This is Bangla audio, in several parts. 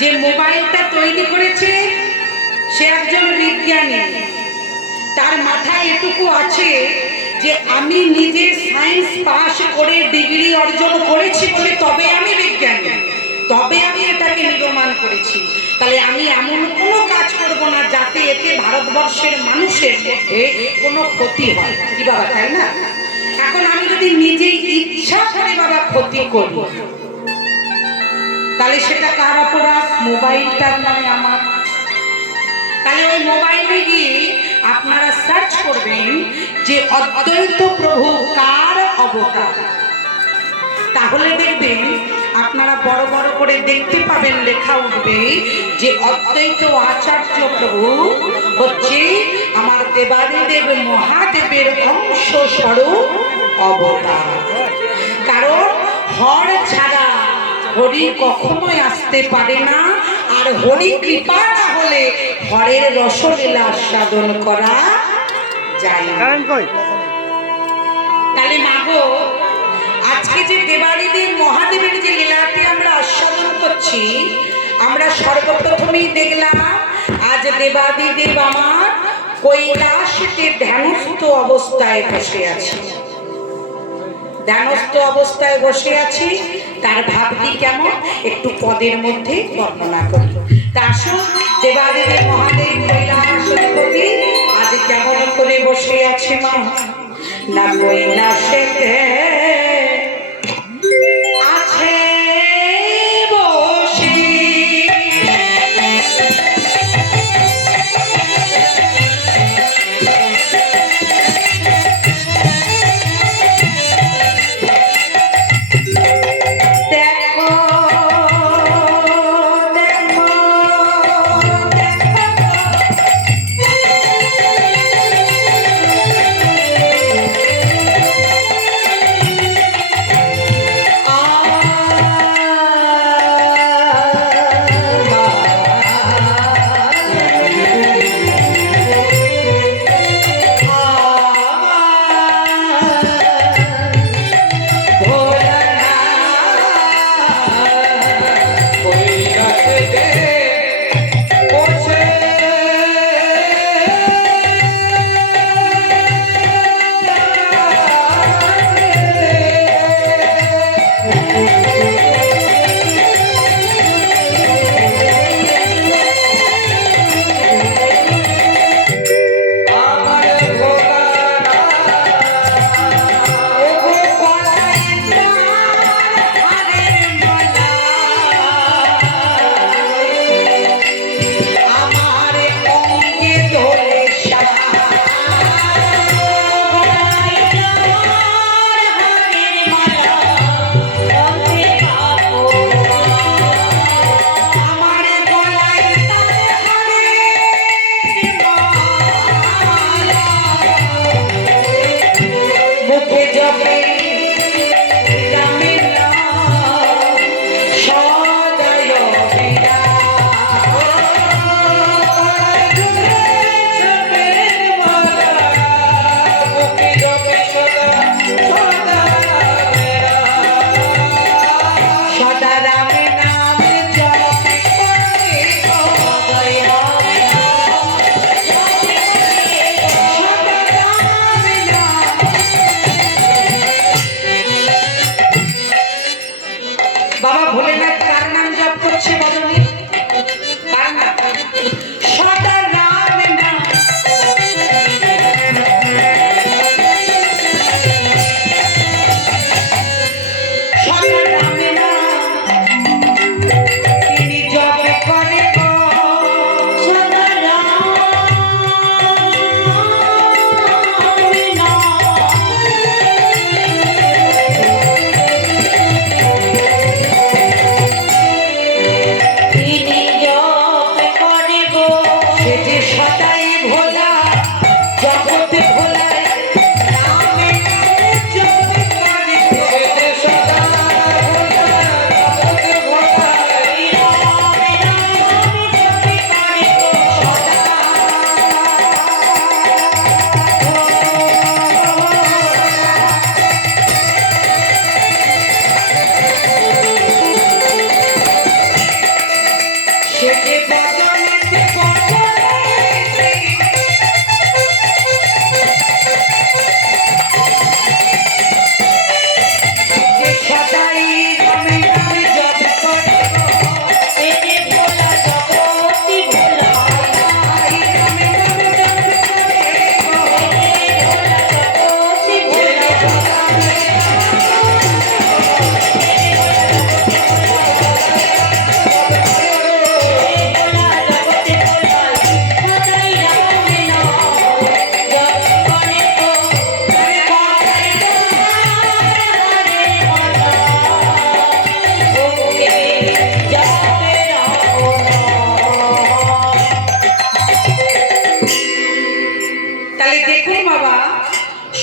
যে মোবাইলটা তৈরি করেছে সে একজন বিজ্ঞানী। তার মাথায় এটুকু আছে যে আমি নিজে সায়েন্স পাস করে ডিগ্রি অর্জন করেছি বলে তবে আমি বিজ্ঞানী, তবে আমি এটাকে নির্মাণ করেছি। তাহলে আমি এমন কোনো কাজ করব না যাতে এতে ভারতবর্ষের মানুষের মধ্যে কোনো ক্ষতি হয়। কি বাবা, তাই না? এখন আমি যদি নিজেই ইচ্ছা করে বাবা ক্ষতি করব, তাহলে সেটা কার অপরাধ? মোবাইলটার নামে আমার। তাহলে ওই মোবাইলে গিয়ে আপনারা সার্চ করবেন যে অদ্বৈত প্রভু কার অবতার। তাহলে দেখবেন আপনারা বড় বড় করে দেখতে পাবেন, লেখা উঠবে যে অদ্বৈত আচার্য প্রভু হচ্ছে আমার দেবাদিদেব মহাদেবের অংশ স্বরূপ অবতার। কারণ হর ছাড়া হরি কখনোই আসতে পারে না, আর হরি কৃপা না হলে হরের রসলীলা আস্বাদন করা যায় না। তাহলে মাগো, আজকে যে দেবাদিদেব মহাদেবের যে লীলাটি আমরা আস্বাদন করছি, আমরা সর্বপ্রথমেই দেখলাম আজ দেবাদিদেব আমার কৈলাসেতে ধ্যানস্থ অবস্থায় বসে আছে। ধ্যানস্থ অবস্থায় বসে আছি, তার ভাবটি কেমন একটু পদের মধ্যে বর্ণনা করি। তা আসুন, দেবাদিদেব মহাদেব কৈলাসপতি আজ কেমন করে বসে আছে মা? না কৈলাসেতে আছে বসে,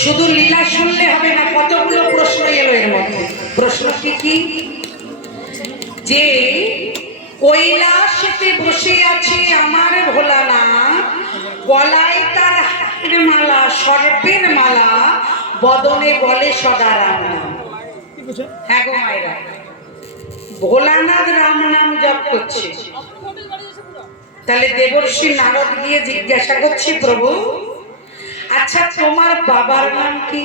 শুধু লীলা শুনলে হবে না, কতগুলো প্রশ্ন এলো এর মধ্যে। প্রশ্নটি কি? যে কৈলাসেতে বসে আছে আমার ভোলানাথ, গলায় তার হাতের মালা, সর্পের মালা, বদনে বলে সদা রাম নাম। হ্যাঁ গো মায়েরা, ভোলানাথ রাম নাম জপ করছে। তাহলে দেবর্ষি নারদ গিয়ে জিজ্ঞাসা করছে, প্রভু আচ্ছা তোমার বাবার নাম কি?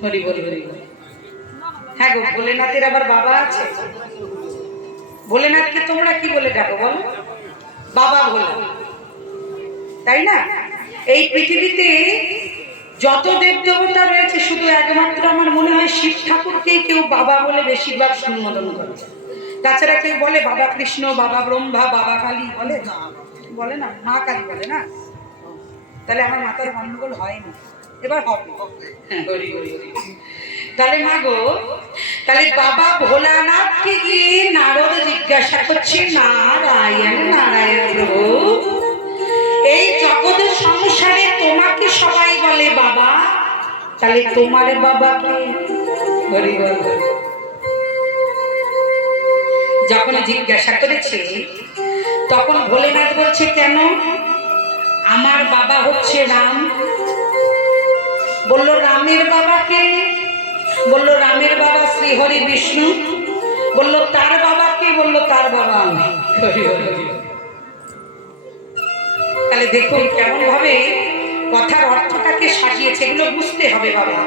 হরি বল হরি বল। হ্যাঁ গো, ভোলেনাথের আবার বাবা আছে? ভোলেনাথকে তোমরা কি বলে ডাকো বলো? বাবা ভোলা, তাই না? এই পৃথিবীতে যত দেব দেবতা রয়েছে শুধু একমাত্র আমার মনে হয় শিব ঠাকুরকেই কেউ বাবা বলে বেশিরভাগ সম্বোধন করে। তাছাড়া কেউ বলে বাবা কৃষ্ণ, বাবা ব্রহ্মা, বাবা কালী বলে? বলে না, মা কালী বলে না? তাহলে আমার মাথার গন্ডগোল হয়নি, এবার হবে। হরি হরি হরি। তাহলে মা গো, তাহলে বাবা ভোলানাথকে গিয়ে নারদ জিজ্ঞাসা করছে, নারায়ণ নারায়ণ প্রভু, এই জগতের সংসারে তোমাকে সবাই বলে বাবা, তাহলে তোমার বাবা কে? হরি বল। যখন জিজ্ঞাসা করেছে তখন ভোলেনাথ বলছে, কেন? আমার বাবা হচ্ছে রাম। বলল রামের বাবা কে? বলল রামের বাবা শ্রী হরি বিষ্ণু। বলল তার বাবা কে? বলল তার বাবা আমি। তাহলে দেখুন কেমন ভাবে কথার অর্থটাকে সাজিয়েছে, এগুলো বুঝতে হবে বাবা।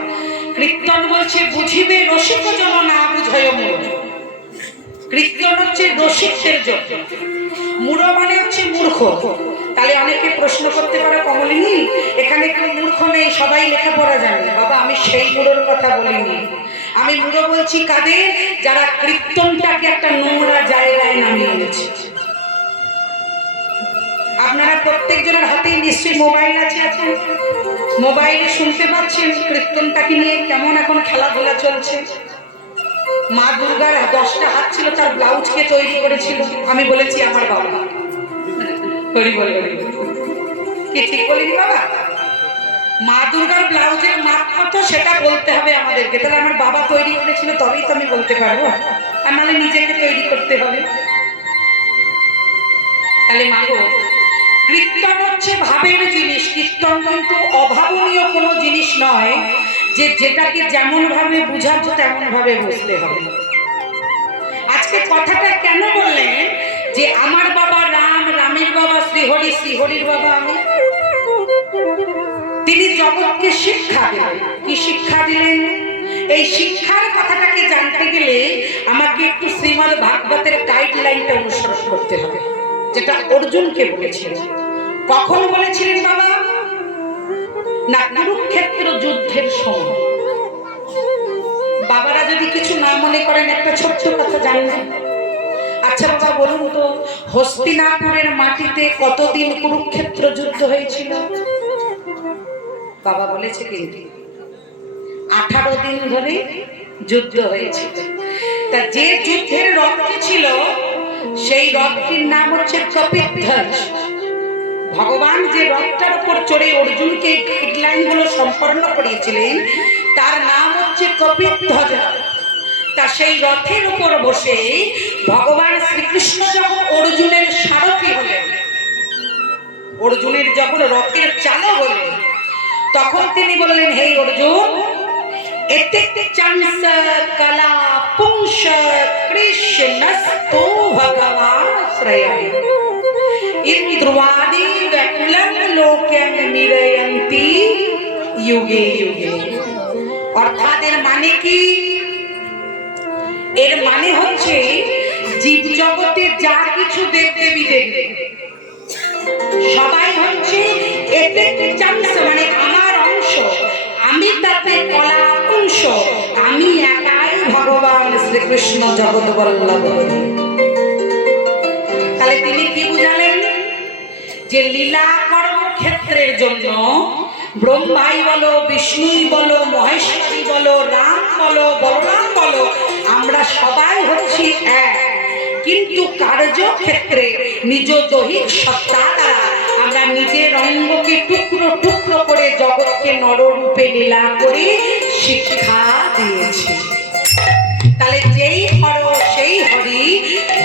কীর্তন বলছে বুঝিবে রসিক জন না বুঝয় মূঢ়। কীর্তন হচ্ছে রসিকদের জন্য, মূঢ় মানে হচ্ছে মূর্খ। তাহলে অনেকে প্রশ্ন করতে পারে, কমলিনী এখানে কেউ মূর্খ নেই, সবাই লেখাপড়া জানে। বাবা আমি সেই মূঢ়র কথা বলিনি, আমি মূঢ় বলছি কাদের? যারা কীর্তনটাকে একটা নোংরা জায়গায় নামিয়ে এনেছে। আপনারা প্রত্যেকজনের হাতেই নিশ্চয়ই মোবাইল আছে, এখন মোবাইলে শুনতে পাচ্ছেন কীর্তনটাকে নিয়ে কেমন এখন খেলাধুলা চলছে। মা দুর্গার 10টা হাত ছিল, তার ব্লাউজকে তৈরি করেছিল, আমি বলেছি আমার বাবা। হরি বল হরি বল। কি ঠিক বলিনি বাবা? মা দুর্গার ব্লাউজের মাপ কত সেটা বলতে হবে আমাদেরকে। তাহলে আমার বাবা তৈরি করেছিল তবেই তো আমি বলতে পারবো, আর নাহলে নিজেকে তৈরি করতে হবে। তাহলে মা গো, কীর্তন হচ্ছে ভাবের জিনিস। কীর্তন কিন্তু অভাবনীয় কোনো জিনিস নয় যে যেটাকে যেমন ভাবে বুঝাবো তেমন ভাবে বুঝতে হবে। আজকে কথাটা কেন বললেন যে আমার বাবা রাম, রামের বাবা শ্রীহরি, শ্রীহরির বাবা আমি? তিনি জগৎকে শিক্ষা দিলেন। কি শিক্ষা দিলেন? এই শিক্ষার কথাটাকে জানতে গেলে আমাকে একটু শ্রীমদ্ ভাগবতের গাইডলাইনটা অনুসরণ করতে হবে, যেটা অর্জুনকে বলেছিলেন। কখন বলেছিলেন বাবা? না, কুরুক্ষেত্র যুদ্ধের সময়। বাবারা যদি কিছু না মনে করেন একটা ছোট্ট কথা জানবেন। আচ্ছা বাবা বলুন তো, হস্তিনাপুরের মাটিতে কতদিন কুরুক্ষেত্র যুদ্ধ হয়েছিল? বাবা বলেছে কিন্তু 18 দিন ধরে যুদ্ধ হয়েছিল। তা যে যুদ্ধের রথটি ছিল সেই রথটির নাম হচ্ছে কপিধ্বজ। ভগবান যে রথটার উপর চড়ে অর্জুনকে গাইডলাইনগুলো সম্পন্ন করিয়েছিলেন তার নাম হচ্ছে কপিধ্বজ। তা সেই রথের উপর বসে ভগবান শ্রীকৃষ্ণ যখন অর্জুনের সারথি হলেন, অর্জুনের যখন রথের চালক হলেন, তখন তিনি বললেন, হে অর্জুন, এতে চান্স কলা পুংস কৃষ্ণস্তু ভগবান শ্রেয়। ধ্রুবাদি ব্যাকুলং লোকং মিরয়ন্তি যুগে যুগে। অর্থাৎ এর মানে কি? এর মানে হচ্ছে জীব জগতে যা কিছু দেবদেবী দেখবে সবাই হচ্ছে এতে চান্স, মানে আমার অংশ, আমি তাতে কলা অংশ, আমি একাই ভগবান শ্রীকৃষ্ণ জগৎ বল্লভ। তাহলে তিনি কি বুঝালেন? যে লীলা কর্মক্ষেত্রের জন্য ব্রহ্মাই বলো, বিষ্ণুই বলো, মহেশ্বরী বলো, রাম বলো, বলরাম বলো, আমরা সবাই হচ্ছি এক, কিন্তু কার্যক্ষেত্রে নিজ দৈহিক সত্তা দ্বারা আমরা নিজের অঙ্গকে টুকরো টুকরো করে জগৎকে নররূপে লীলা করে শিক্ষা দিয়েছি। তাহলে যেই হর সেই হরি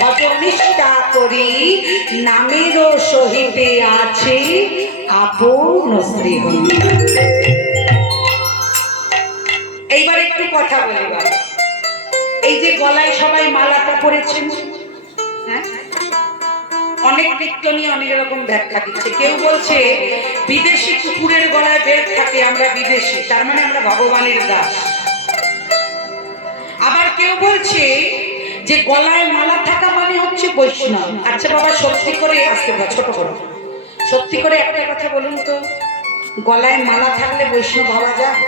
ভজনিষ্ঠা করি, নামেরও সহিতে আছে আপন শ্রীহরি। এইবার একটু কথা বলি বাবা, এই যে গলায় সবাই মালাটা পরেছেন, হ্যাঁ, অনেক বিজ্ঞানী অনেক রকম ব্যাখ্যা দিচ্ছে। কেউ বলছে বিদেশি কুকুরের গলায় বেল্ট থাকে, আমরা বিদেশি, তার মানে আমরা ভগবানের দাস। আবার কেউ বলছে যে গলায় মালা থাকা মানে হচ্ছে বৈষ্ণব। আচ্ছা বাবা, সত্যি করে আজকে ছোট করো, সত্যি করে একটা কথা বলুন তো, গলায় মালা থাকলে বৈষ্ণব হওয়া যায়?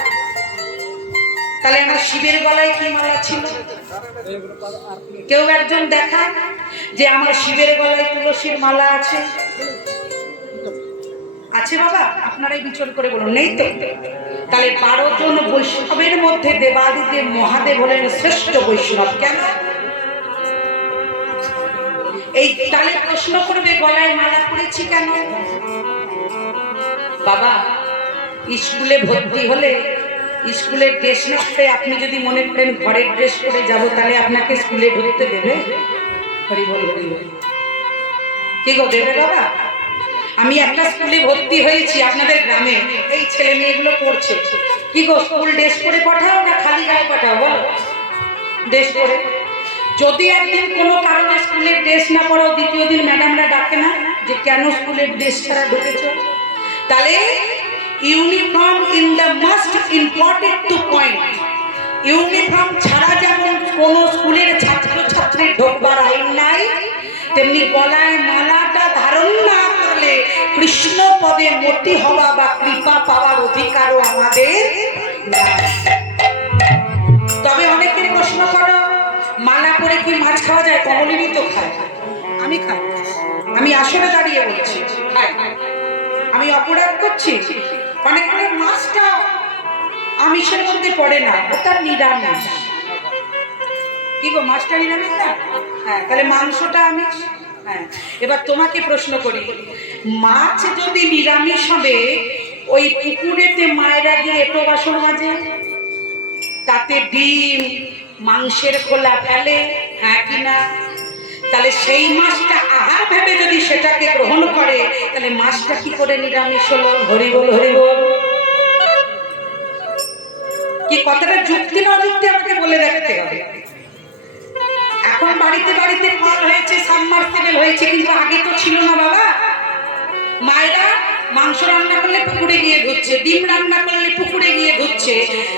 তাহলে আমার শিবের গলায় কি মালা ছিল? কেউ একজন দেখা যে আমার শিবের গলায় তুলসীর মালা আছে? আছে বাবা? আপনারাই বিচার করে বলুন, নেই তো? তাহলে 12 জন বৈষ্ণবের মধ্যে দেবাদিদেব মহাদেব হলেন শ্রেষ্ঠ বৈষ্ণব। কেন? এই তাহলে প্রশ্ন করবে গলায় মালা পরেছি কেন? বাবা, স্কুলে ভর্তি হলে স্কুলের ড্রেস না পরে আপনি যদি মনে করেন ঘরের ড্রেস পরে যাব, তাহলে আপনাকে স্কুলে ঢুকতে দেবে? হরি বল, হরি বল। কি গো, দেবে বাবা? আমি একটা স্কুলে ভর্তি হয়েছি আপনাদের গ্রামে, এই ছেলে মেয়েগুলো পড়ছে, কি গো স্কুল ড্রেস পরে পাঠাও না খালি গায়ে পাঠাও? বল, ড্রেস পরে। যদি একদিন কোনো কারণে স্কুলের ড্রেস না পড়ো, দ্বিতীয় দিন ম্যাডামরা ডাকে না যে কেন স্কুলের ড্রেস ছাড়া ঢুকেছো? তাহলে uniform in the must important to point. Uniform ছাড়া যেমন কোনো স্কুলের ছাত্র ছাত্রী ঢোকবার আইন নাই, তেমনি গলায় মালাটা ধারণ না করলে কৃষ্ণ পদে মতি হওয়া বা কৃপা পাওয়ার অধিকারও আমাদের নাই। তবে অনেকে প্রশ্ন করো, মালা পরে কি মাছ খাওয়া যায়? কমলিনী তো খায়, আমি খাই, আমি আসলে দাঁড়িয়ে বলছি খাই। আমি অপরাধ করছি? অনেক করে মাছটা আমিষের মধ্যে পড়ে না, ওটা নিরামিষ। কি গো, মাছটা নিরামিষ না? হ্যাঁ, তাহলে মাংসটা আমিষ। হ্যাঁ, এবার তোমাকে প্রশ্ন করি, মাছ যদি নিরামিষ হবে, ওই পুকুরেতে মায়েরা গিয়ে এটো বাসন মাজে, তাতে ডিম মাংসের খোলা ফেলে, হ্যাঁ কিনা? তাহলে সেই মাছটা আহার ভেবে যদি সেটাকে গ্রহণ করে, তাহলে মাছটা কি করে নিরামিষ হলো? হরি বল, হরি বল। কি কথাটা যুক্তি না যুক্তি আমাকে বলে দেখতে হবে। এখন বাড়িতে বাড়িতে কল হয়েছে, সাবমার্সিবল হয়েছে, কিন্তু আগে তো ছিল না বাবা। মায়েরা মাংস রান্না করলে পুকুরে গিয়ে ধুচ্ছে, ডিম রান্না করলে পুকুরে গিয়ে ধুচ্ছে।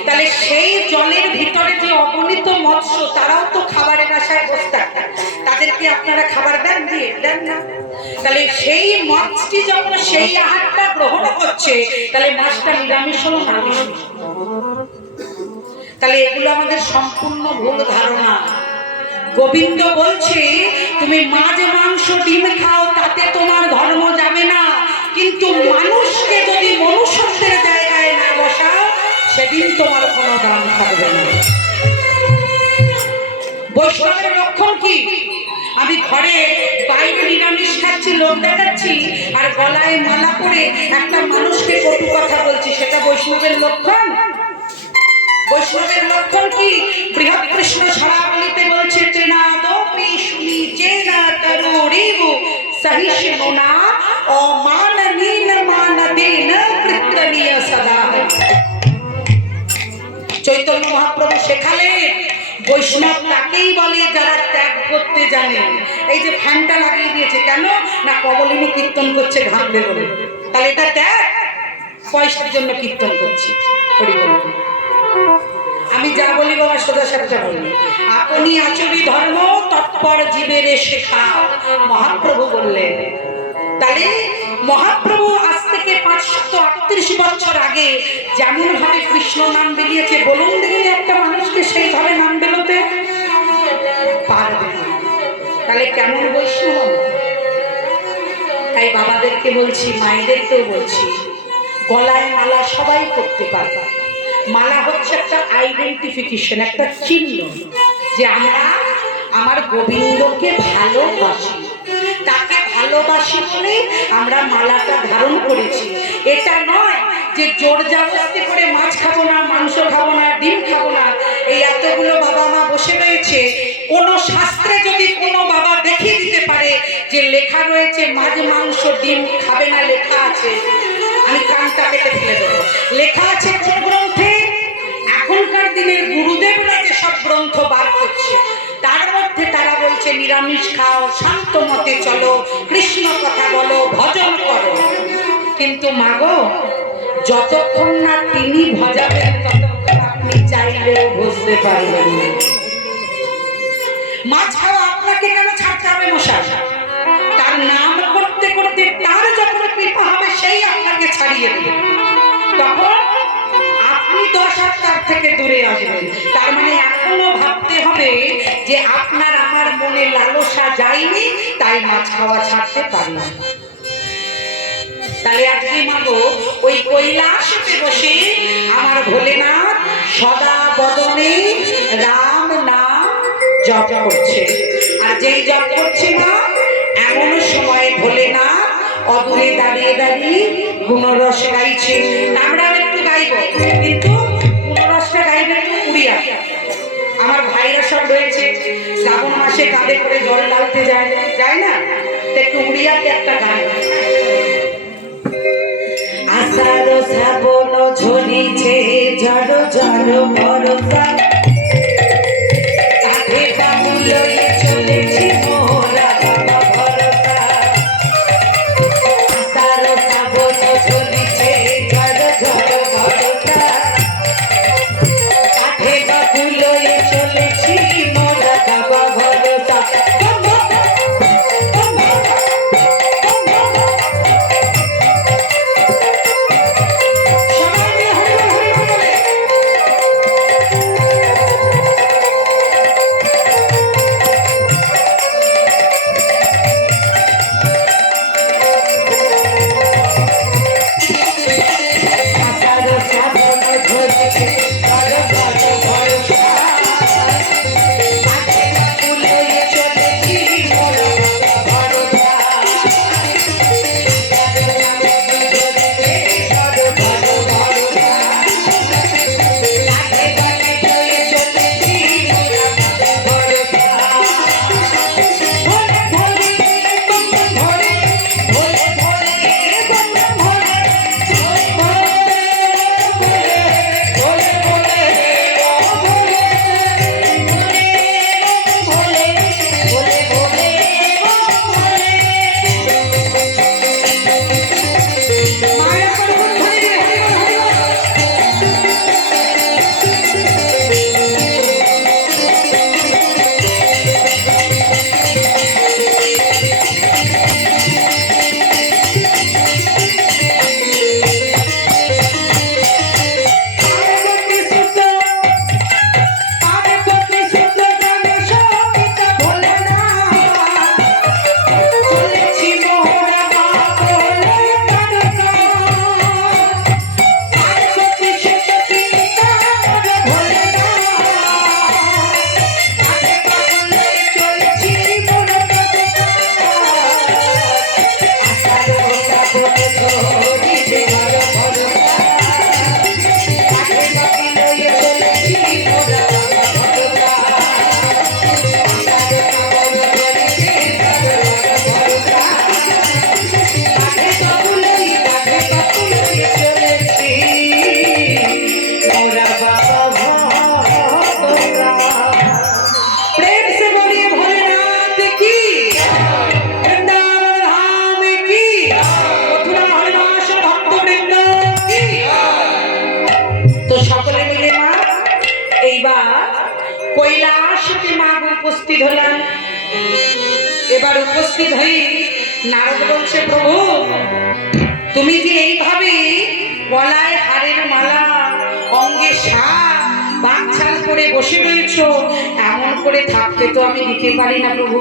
তাহলে সেই জলের ভিতরে যে অগণিত মৎস্য, তারাও তো খাবারের আশায় বসে থাকে, তাদেরকে আপনারা খাবার দেন? দিয়ে দেন না। তাহলে সেই মাছটি যখন সেই আহারটা গ্রহণ করছে, তাহলে মাছটা নিরামিষ হলো না আমিষ? তাহলে এগুলো আমাদের সম্পূর্ণ ভুল ধারণা। গোবিন্দ বলছে তুমি মাছ মাংস ডিম খাও, তাতে তোমার ধর্ম যাবে না, কিন্তু মানুষকে যদি মনুষ্যত্বের জায়গায় না বসাও, সেদিন তোমার কোনো দাম থাকবে না। বৈষ্ণবের লক্ষণ কি? আমি ঘরে বাইরে নিরামিষ খাচ্ছি, লোক দেখাচ্ছি, আর গলায় মালা পরে একটা মানুষকে কটু কথা বলছি, সেটা বৈষ্ণবের লক্ষণ? বৈষ্ণবের লক্ষণ কি? বৃহৎ কৃষ্ণ ছড়াবলিতে বলছে, তেনাদপি শুনি চেনা তরুরিব সহিষ্ণুনা অমাননীন মানদেন কৃতনীয় সদা। চৈতন্য মহাপ্রভু শেখালেন বৈষ্ণব তাকেই বলে যারা ত্যাগ করতে জানে। এই যে ফ্যানটা লাগিয়ে দিয়েছে কেন না, কবলিনী কীর্তন করছে ঘামবে বলে। তাহলে এটা ত্যাগ? পয়সার জন্য কীর্তন করছে। আমি যা বলি বাবা সোজা সাপটা বলি। আপনি আচরি ধর্ম তৎপর জীবের শেখা, মহাপ্রভু বললেন। তাহলে মহাপ্রভু আজ থেকে 538 বছর আগে যেমন ভাবে কৃষ্ণ নাম বেরিয়েছে, বলুন দেখি একটা মানুষকে সেইভাবে নাম বেরোতে পারবে না। তাহলে কেমন বৈষ্ণব? তাই বাবাদেরকে বলছি, মায়েদেরকেও বলছি, গলায় মালা সবাই করতে পারবে। মালা হচ্ছে একটা আইডেন্টিফিকেশন, একটা চিহ্ন যে আমরা আমার গোবিন্দকে ভালোবাসি, তাকে ভালোবাসি বলে আমরা মালাটা ধারণ করেছি। এটা নয় যে জোর জবরদস্তি করে মাছ খাবো না, মাংস খাবো না, ডিম খাবো না। এই এতগুলো বাবা মা বসে রয়েছে, কোনো শাস্ত্রে যদি কোনো বাবা দেখিয়ে দিতে পারে যে লেখা রয়েছে মাছ মাংস ডিম খাবে না, লেখা আছে, আমি কানটা কেটে ফেলে দেবো। লেখা আছে কোন গ্রন্থে? এখনকার দিনের গুরুদেবরা যে সব গ্রন্থ বার করছে তার মধ্যে তারা বলছে নিরামিষ খাও, শান্ত মতে চলো, কৃষ্ণ কথা বলো, ভজন করো। কিন্তু মাগো, যতক্ষণ না তিনি ভজাবেন ততক্ষণ আপনি চাইলেও বুঝতে পারবেন না। মাছ খাওয়া আপনাকে কেন ছাড়তে হবে মশাই? তার নাম করতে করতে তার যখন কৃপা হবে সেই আপনাকে ছাড়িয়ে দেবে, তখন আপনি 10 হাত তার থেকে দূরে আসবেন। তার মানে এখনো ভাবতে হবে যে আপনার আমার মনে লালসা যায়নি, তাই মাছ খাওয়া ছাড়তে পারলাম। তাহলে আজকে মাগো ওই কৈলাসে বসে আমার ভোলেনাথ সদা বদনে রাম নাম জপ করছে। আর যেই জপ করছে মা, এমন সময় ভোলেনাথ অদূরে দাঁড়িয়ে দাঁড়িয়ে গুণরস গাইছে। আমরা একটু গাইব, কিন্তু গুণরসটা গাইবে একটু উড়িয়া। আমার ভাইরা সব রয়েছে, শ্রাবণ মাসে কাঁধে করে জল ঢালতে যায় না, একটু উড়িয়াতে একটা গান। আষাঢ় শ্রাবণ ঝরিছে ঝড় ঝড় বরষা, কাঁধে বাবুল লয়ে চলেছি মোরা বাবা ভরসা। আষাঢ় শ্রাবণ ঝরিছে ঝড় ঝড় বরষা, কাঁধে বাবুল লয়ে চলেছি মোরা বাবা ভরসা। এবার উপস্থিত হয়ে নারদ বলছে, প্রভু তুমি যে এইভাবে গলায় হারের মালা, অঙ্গে শাক, বাকছাল করে বসে রয়েছ, এমন করে থাকতে তো আমি দিতে পারি না প্রভু,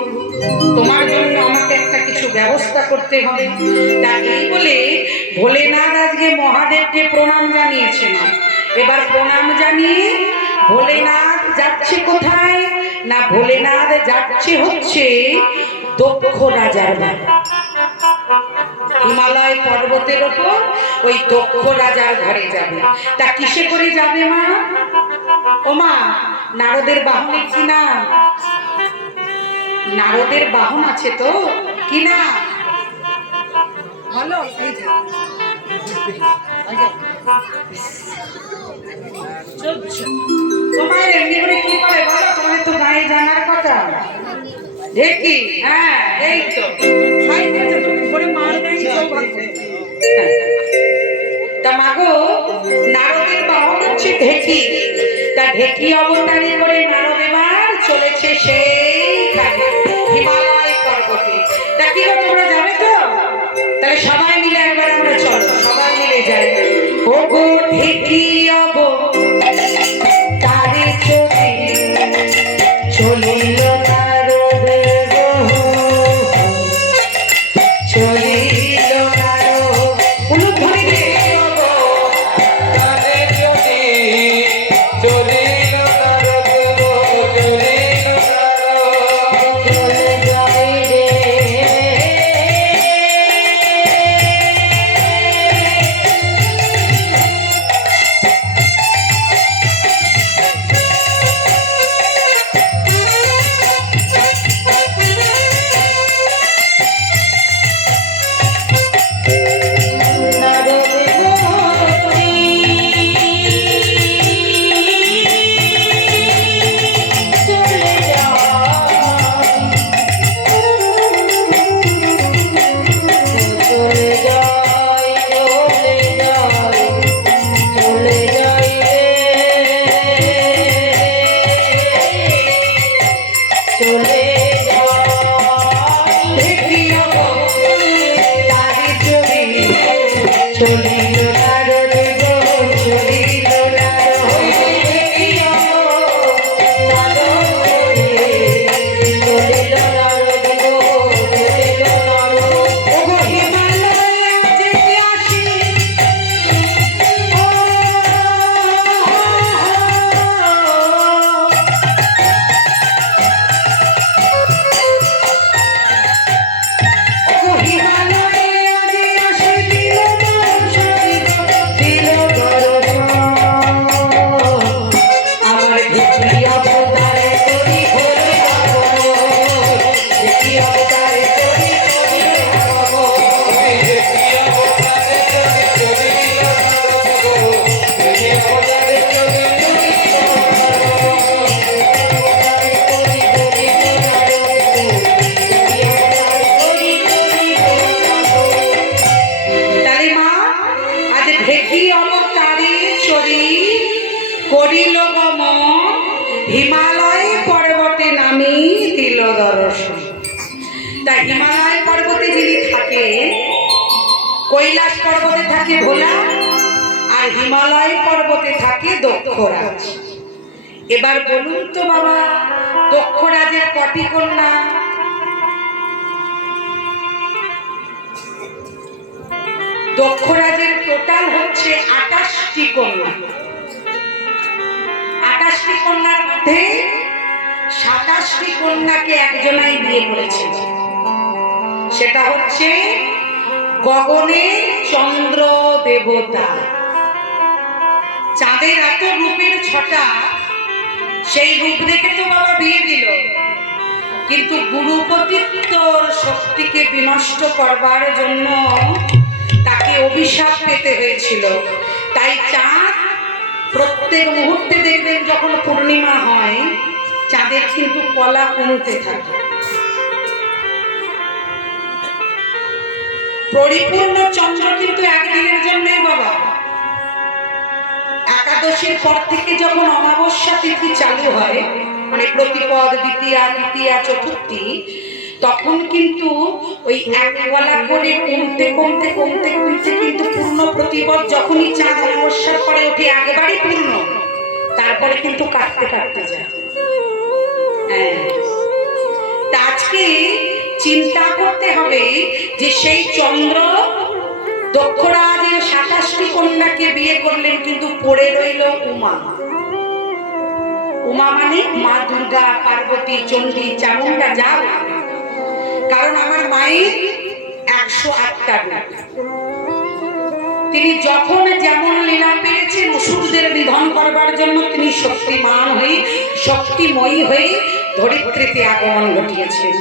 তোমার জন্য আমাকে একটা কিছু ব্যবস্থা করতে হবে। তা এই বলে ভোলেনাথ আজকে মহাদেবকে প্রণাম জানিয়েছে। না এবার প্রণাম জানিয়ে ভোলেনাথ যাচ্ছে কোথায় না, ভোলেনাথ যাচ্ছে হচ্ছে দক্ষ রাজার বাড়ি। হিমালয় পর্বতের ওপর ওই দক্ষ রাজার ঘরে যাবে। তা কিসে করে যাবে মা? ও মা, নারদের বাহনে কি না? নারদের বাহন আছে তো, কি না বলো? তোমার এমনি করে কি করে বলো? তোমাদের তো গায়ে জানার কথা। দেখি হ্যাঁ, এই তো তা মাগো, নারদের বাহন হচ্ছে ঢেকি। তা ঢেকি অবতারে করে নারদ এবার চলেছে সেইখানে হিমালয় পর্বতে। তা কি গো, তোমরা যাবে তো? তাহলে সবাই মিলে একবার আমরা চলো, সবাই মিলে যাই। ও গো ঢেকি অবতারে চলিল নারদ, চলিল নারদ, উলুধ্বনি দিয়ে করিল গমন, হিমালয় পর্বতে নামি দিল দর্শন। তাই হিমালয় পর্বতে যিনি থাকেন, কৈলাস পর্বতে থাকে ভোলা, আর হিমালয় পর্বতে থাকে দক্ষরাজ। এবার বলুন তো বাবা, দক্ষরাজের কটি কন্যা? দক্ষরাজের টোটাল হচ্ছে 28টি কন্যা। 28টি কন্যার মধ্যে 27টি কন্যাকে একজনাই বিয়ে করেছে। সেটা হচ্ছে গগনের চন্দ্র দেবতা। চাঁদের এত রূপের ছটা, সেই রূপ দেখে তো বাবা বিয়ে দিল, কিন্তু গুরুপতিত্বর শক্তিকে বিনষ্ট করবার জন্য তাকে অভিশাপ পেতে হয়েছিল। তাই চাঁদ প্রত্যেক মুহূর্তে দেখবেন যখন পূর্ণিমা হয়, চাঁদের কিন্তু কলা কমতে থাকে। পরিপূর্ণ চন্দ্র কিন্তু একদিনের জন্যই বাবা। একাদশীর পর থেকে যখন অমাবস্যা তিথি চালু হয়, মানে প্রতিপদ, দ্বিতীয়া, তৃতীয়া, চতুর্থী, তখন কিন্তু ওই এক গলা করে কমতে কমতে কমতে কমতে কিন্তু পূর্ণ প্রতিপদ যখনই চাঁদ অমাবস্যার পরে ওঠে একেবারে পূর্ণ, তারপরে কিন্তু কাটতে কাটতে যায়। হ্যাঁ, আজকে চিন্তা করতে হবে যে সেই চন্দ্র দক্ষরাজের ২৭টি কন্যাকে বিয়ে করলেন, কিন্তু পড়ে রইল উমা। উমা মানে মা দুর্গা, পার্বতী, চণ্ডী, চামুণ্ডা, যা। কারণ আমার মায়ের ১০৮টা রূপ। তিনি যখন যেমন লীলা পেয়েছেন অসুরদের নিধন করবার জন্য তিনি শক্তিমান হয়ে, শক্তিময়ী হয়ে ধরিত্রীতে আগমন ঘটিয়েছেন।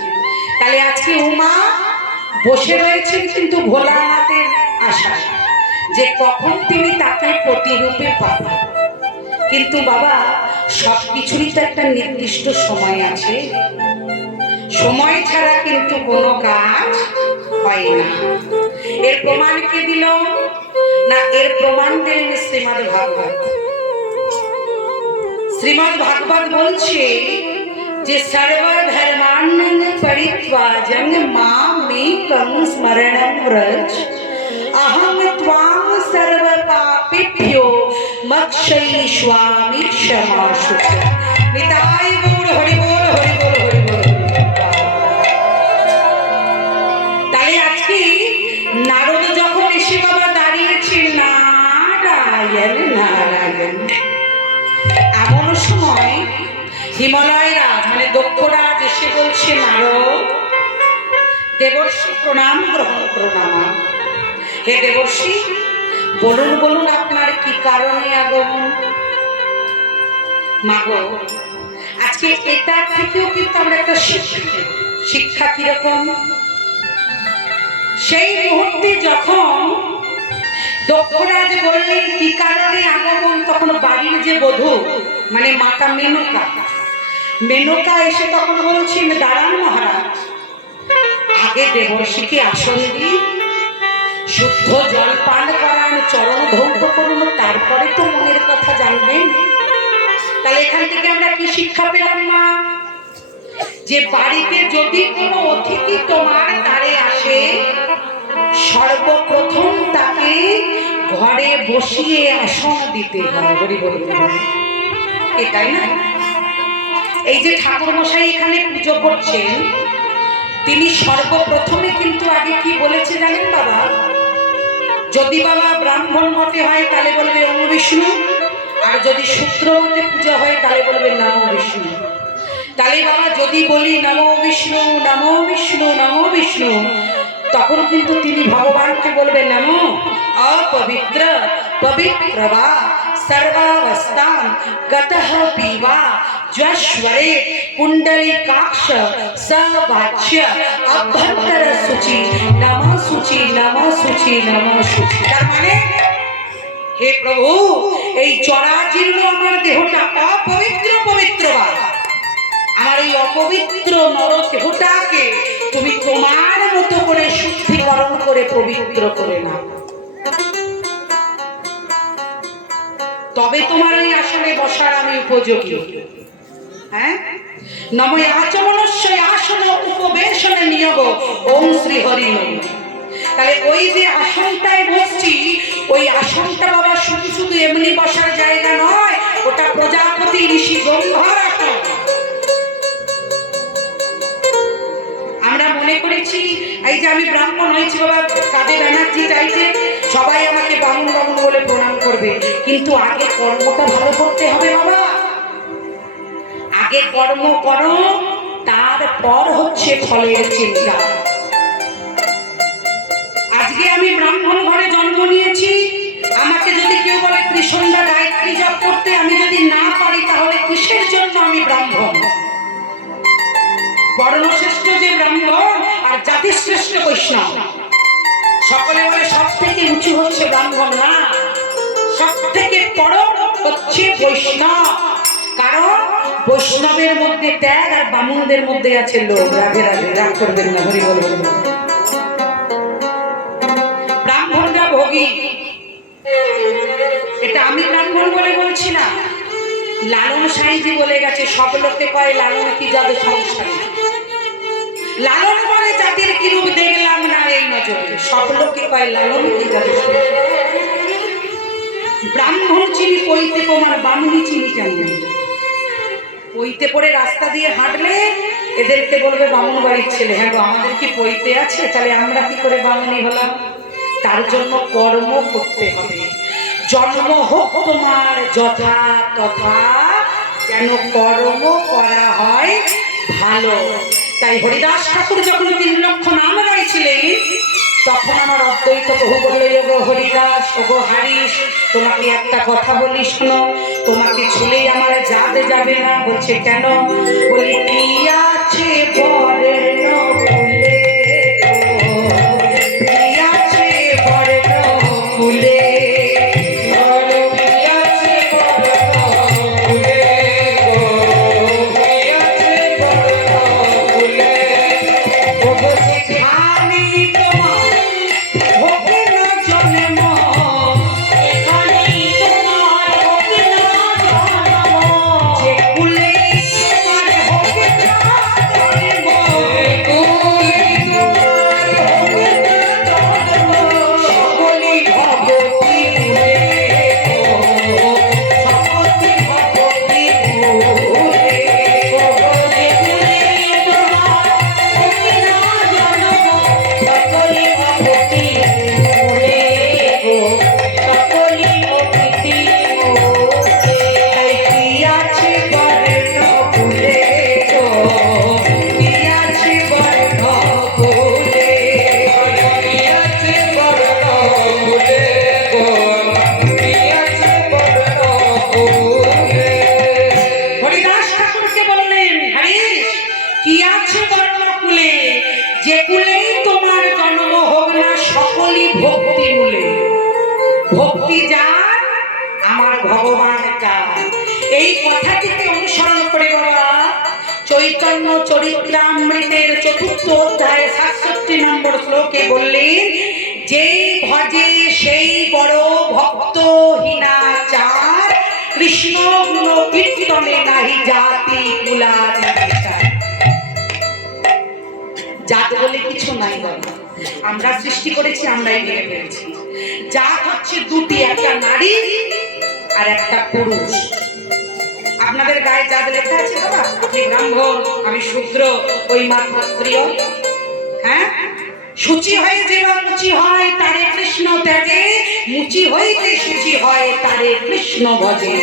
তাহলে আজকে উমা বসে রয়েছেন কিন্তু ভোলানাথের আশায় যে কখন তিনি তাকে প্রতিরূপে পাবেন। কিন্তু বাবা, সবকিছুরই তো একটা নির্দিষ্ট সময় আছে। সময় ছাড়া কিন্তু কোনো কাজ হয় না। এর প্রমাণ কে দিল না? এর প্রমাণ দিলেন শ্রীমদ্ ভাগবত। শ্রীমদ্ ভাগবত বলছে যে সর্বধর্মাन् পরিত্যাজ্য মামেকং স্মরণং ব্রজ अहम त्वां सर्वपापेभ्यो मोक्षयिष्यामि क्षमाशुच। निताय गौर हरि बोल हरि बोल हरि बोल। তাই আজকে নারদ যখন এসে বাবা দাঁড়িয়েছেন নারায়ণ নারায়ণ, এমন সময় হিমালয় রাজ মানে দক্ষরাজ এসে বলছে নারদ দেবর্ষি প্রণাম গ্রহণ প্রণাম। হে দেবর্ষি, বলুন বলুন আপনার কি কারণে আগমন। মাগো, আজকে এটার থেকেও কিন্তু আমরা একটা শিক্ষা কিরকম, সেই মুহূর্তে যখন দক্ষরাজ বললেন কি কারণে আগমন, তখন বাড়ির যে বধূ মানে মাতা মেনকা এসে তখন বলছেন দাঁড়ান মহারাজ, আগে দেবর্ষিকে আসন দিই, শুদ্ধ জল পান করান, চরণ ধৌত করুন, তারপরে তো মনের কথা জানবেন। তাহলে এখান থেকে আমরা কি শিক্ষা পেলাম মা? যে বাড়িতে যদি কোনো অতিথি তোমার তারে আসে, সর্বপ্রথম তাকে ঘরে বসিয়ে আসন দিতে হয়। হরি বল, এটাই না? এই যে ঠাকুর মশাই এখানে পুজো করছেন, তিনি সর্বপ্রথমে কিন্তু আগে কি বলেছে জানেন বাবা? যদি বাবা ব্রাহ্মণ মতে হয় তাহলে বলবে ওম বিষ্ণু, আর যদি শূদ্র মতে পূজা হয় তাহলে বলবে নমো বিষ্ণু। তাহলে বাবা যদি বলি নমো বিষ্ণু নমো বিষ্ণু নমো বিষ্ণু, তখন কিন্তু তিনি ভগবানকে বলবে নমো অপবিত্র পবিত্র বা सर्वावस्थां गतः पीवा ज्वश्वरे कुंडलिकाक्ष सवाच्य अभ्यंतर शुचि नमः शुचि नमः शुचि नमः शुचि। তার মানে হে প্রভু, এই জরাজীর্ণ আমার দেহটা অপবিত্র পবিত্রবা, আমার এই অপবিত্র নর দেহটাকে তুমি তোমার মতো করে শুদ্ধিকরণ করে পবিত্র করে নাও, তবে তোমার এই আসনে বসার আমি উপযোগী। হ্যাঁ, নমো আচমনস্য আসন উপবেশনে নিয়োগ ওম শ্রী হরি নম। তাহলে ওই যে আসনটায় বসছি, ওই আসনটা বাবা শুধু শুধু এমনি বসার জায়গা নয়, ওটা প্রজাপতি ঋষি ব্রহ্মার আসন। আমরা মনে করেছি এই যে আমি ব্রাহ্মণ হয়েছি বাবা, কাদের ব্যানার্জি চাইছে সবাই আমাকে বামুন বামুন বলে প্রণাম করবে, কিন্তু আগে কর্মটা ভালো করতে হবে বাবা। আগে কর্ম করো, তারপর হচ্ছে ফলের চিন্তা। আজকে আমি ব্রাহ্মণ ঘরে জন্ম নিয়েছি, আমাকে যদি কেউ বলে ত্রিসন্ধ্যা গায়ত্রী জপ করতে, আমি যদি না পারি তাহলে কিসের জন্য আমি ব্রাহ্মণ? বর্ণশ্রেষ্ঠ যে ব্রাহ্মণ আর জাতিশ্রেষ্ঠ বৈষ্ণব, সকলে বলে সব থেকে উঁচু হচ্ছে ব্রাহ্মণ, না, সব থেকে বড় হচ্ছে বৈষ্ণব। কারণ বৈষ্ণবের মধ্যে ত্যাগ আর বামুনদের মধ্যে আছে লোভ। রাধে রাধে, রাগ করবেন না, হরি বল। ব্রাহ্মণরা ভোগী, এটা আমি ব্রাহ্মণ বলে বলছি না, লালন সাঁইজি বলে গেছে, সব লোককে কয় লালন কি যাবে সংসারে। লালন বলে জাতির কিরূপ দেখলাম না এই নজরে, সব লোকে কয় লালন কি যথেষ্ট। ব্রাহ্মণ চিনি পইতে তোমার বামুনি চিনি কেমন, পইতে পড়ে রাস্তা দিয়ে হাঁটলে এদেরকে বলবে বামুন বাড়ির ছেলে। হ্যাঁ গো, আমাদের কি পইতে আছে, তাহলে আমরা কি করে বামুনি হলাম? তার জন্য কর্ম করতে হবে। জন্ম হোক তোমার যথা তথা, যেন কর্ম করা হয় ভালো। তাই হরিদাস ঠাকুর যখন 3 লক্ষ নাম গাইছিলেন, তখন আমার অদ্বৈত বহু বললে, ওগো হরিদাস, ওগো হারিস, তোমাকে একটা কথা বলি শোনো, তোমাকে ছুলেই আমার জাত যাবে না। বলছে কেন? বলি কি আছে বর্ণ ফুলে, কি আছে বর্ণ ফুলে, ভক্তি যার আমার ভগবান কার। এই কথাটিকে অনুসরণ করে বাবা চৈতন্য চরিত্রামৃতের 4th অধ্যায় 67 নম্বর শ্লোকে বললেন, যেই ভজে সেই বড় ভক্তহীনাচার, কৃষ্ণ গুণ কীর্তনে নাহি জাতি কুলাদি। জাত বলে কিছু নাই বাবা, আমরা সৃষ্টি করেছি, আমরাই নিয়ে ফেলেছি। জাত হচ্ছে দুটি, একটা নারী আর একটা পুরুষ। আপনাদের গায়ে জাত লেখা আছে বাবা? আপনি ব্রাহ্মণ, আমি শূদ্র, ওই মা ক্ষত্রিয়। হ্যাঁ, শুচি হয়ে যে বা মুচি হয় তারে কৃষ্ণ ত্যাগে, মুচি হইতে শুচি হয় তারে কৃষ্ণ ভজে।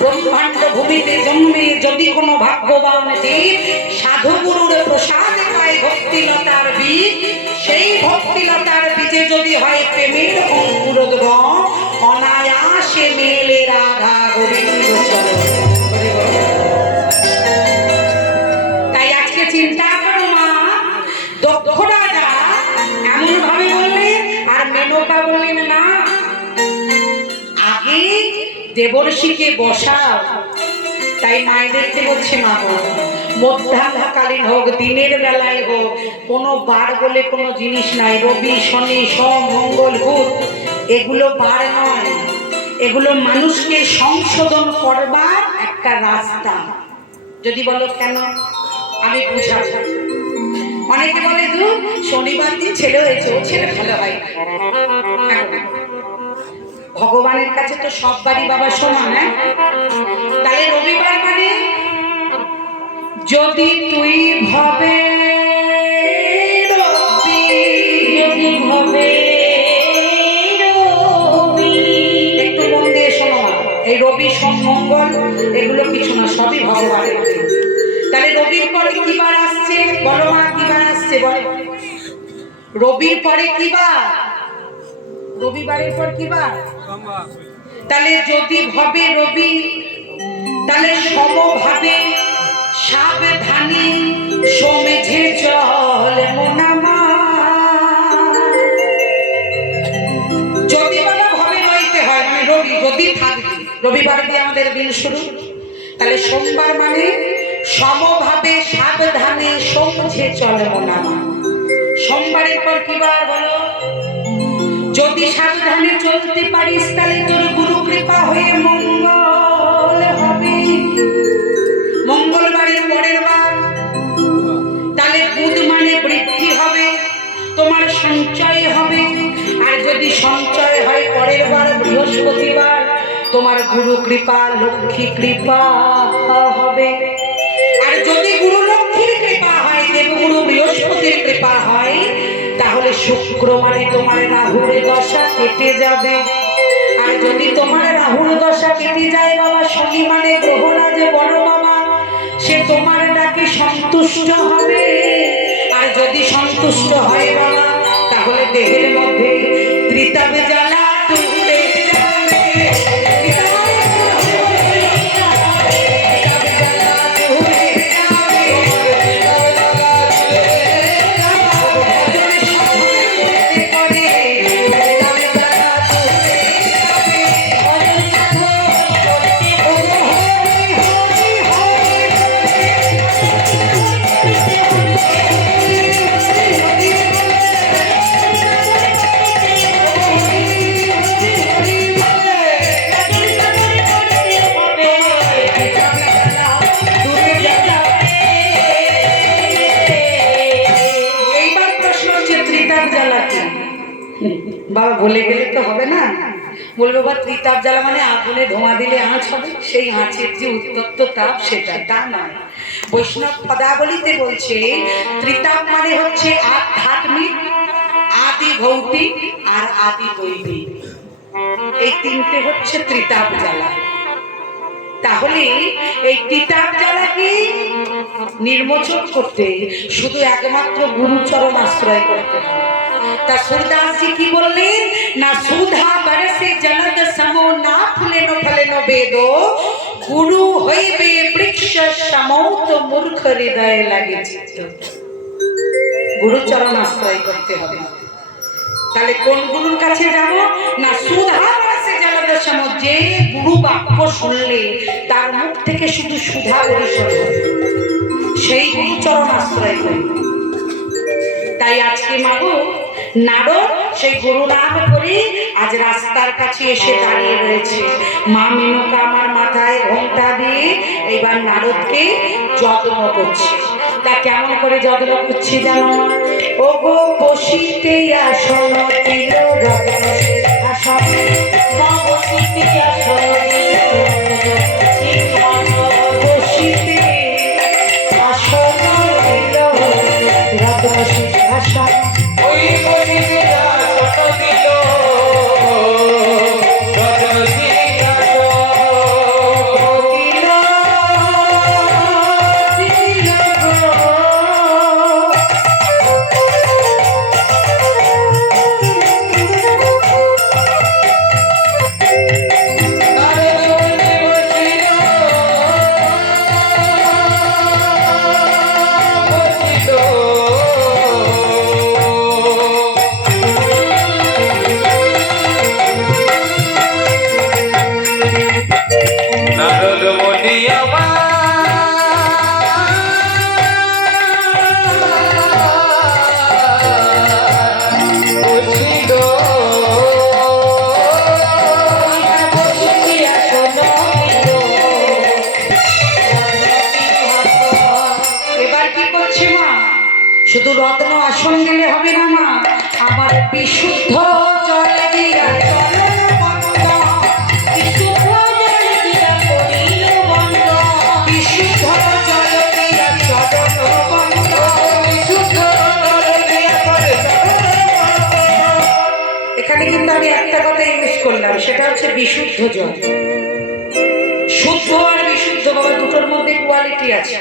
ব্রহ্মাণ্ড ভূমিতে জন্মে যদি কোনো ভাগ্যবান জীব সাধু গুরুর প্রসাদে পায় ভক্তিলতার বীজ, সেই ভক্তিলতার বীজে যদি হয় প্রেমের অঙ্কুরোদ্গম, অনায়াসে মেলে রাধা গোবিন্দ চরণ। তাই আজকে চিন্তা করো মা, দক্ষ রাজা এমন ভাবে বললেন, আর মেনকা বললেন না, আগে দেবর্ষিকে বসাও। তাই মায়েদেরকে বলছে মা গো, মধ্যাহ্নকালীন হোক, দিনের বেলায় হোক, কোনো বার বলে কোনো জিনিস নাই। রবি, শনি, সোম, মঙ্গল, বুধ এগুলো বার নয়, এগুলো মানুষকে সংশোধন করবার একটা রাস্তা। যদি বলো কেন, আমি বুঝাবো। অনেকে বলে দু শনিবার দিন ছেলে হয়েছে, ও ছেলে ভালো হয়। ভগবানের কাছে তো সব বাড়ি বাবা সমান। হ্যাঁ, তাহলে রবিবার মানে যদি তুই ভাবে রবি, যদি ভাবে রবি, একটু মন দিয়ে শোনো। এই রবি, সোম, মঙ্গল এগুলো কিছু না, সবই ভগবানের। তাহলে রবির পরে কি বার আসছে বলো মা? কি বার আসছে বলো? রবির পরে কি বার? রবিবারের পর কি বার? তাহলে যদি ভাবে রবি, তাহলে সমভাবে সাবধানে সমেঝে চল মনামা। যদি বলা ভাবে রইতে হয়, মানে রবি যদি থাকবে, রবিবার দিয়ে আমাদের দিন শুরু। তাহলে সোমবার মানে সমভাবে সাবধানে সমঝে চল মনামা। সোমবারের পর কি বার বলো? যদি সাবধানে চলতে পারিস তাহলে তোর গুরু কৃপা হয়ে মঙ্গল হবে। মঙ্গলবারের পরের বার তাহলে বুধ মানে তোমার সঞ্চয় হবে। আর যদি সঞ্চয় হয় পরের বার বৃহস্পতিবার, তোমার গুরু কৃপা লক্ষ্মী কৃপা হবে। আর যদি গুরু লক্ষ্মীর কৃপা হয়, দেবগুরু বৃহস্পতির কৃপা হয়, তাহলে শুক্র মানে তোমার রাহুর দশা কেটে যাবে। আর যদি তোমার রাহুর দশা কেটে যায় বাবা, শনি মানে গ্রহরাজ বড় বাবা, সে তোমার ডাকে সন্তুষ্ট হবে। আর যদি সন্তুষ্ট হয় বাবা, তাহলে দেহের মধ্যে ত্রিতাবে জ্বালা দূরে যাবে। বাবা বলে গেলে তো হবে না, বলবো বা ত্রিতাপ জ্বালা মানে আগুনে ধোঁয়া দিলে আঁচ হবে, সেই আঁচের যে উত্তপ্ত তাপ সেটা, তা নয়। বৈষ্ণব পদাবলিতে বলছে ত্রিতাপ মানে হচ্ছে আধ্যাত্মিক, আদি ভৌতিক আর আদি দৈবিক, এই তিনটে হচ্ছে ত্রিতাপ জ্বালা। তাহলে এই ত্রিতাপ জ্বালাকে নির্মোচন করতে শুধু একমাত্র গুরুচরণ আশ্রয় করতে হবে। তা সুরদাস জি কি বললেন না, সুধা বরসে জলদ সমো না ফুলেন ফলেন বেদো, গুরু হইবে বৃক্ষ সমৌত মূর্খ হৃদয়ে লাগে চিত্ত। গুরুচরণ আশ্রয় করতে হবে। তাহলে কোন গুরুর কাছে যাব না, সুধা বরসে জলদ সমো, যে গুরু বাক্য শুনলে তার মুখ থেকে শুধু সুধা বরিশোধ হবে, সেই গুরুচরণ আশ্রয় করবে। তাই আজকে মাগো নারদ সেই গুরু নাম করে আজ রাস্তার কাছে এসে দাঁড়িয়ে রয়েছে। মা মেনকা আমার মাথায় ঘোমটা দিয়ে এবার নারদকে যত্ন করছে। তা কেমন করে যত্ন করছে জানো? ও গো বসিতে আসন দিল রত্ন আসন, মা বসিতে আসন বসিতে আসন দিল রত্ন আসন, ওই বসিতে আসন দিল শুধু রত্ন আসন দিলে হবে না মা, আবার বিশুদ্ধ জল দিয়া এখানে কিন্তু আমি একটা কথা ইউজ করলাম, সেটা হচ্ছে বিশুদ্ধ জল। শুদ্ধ আর বিশুদ্ধ বাবা দুটোর মধ্যে কোয়ালিটি আছে।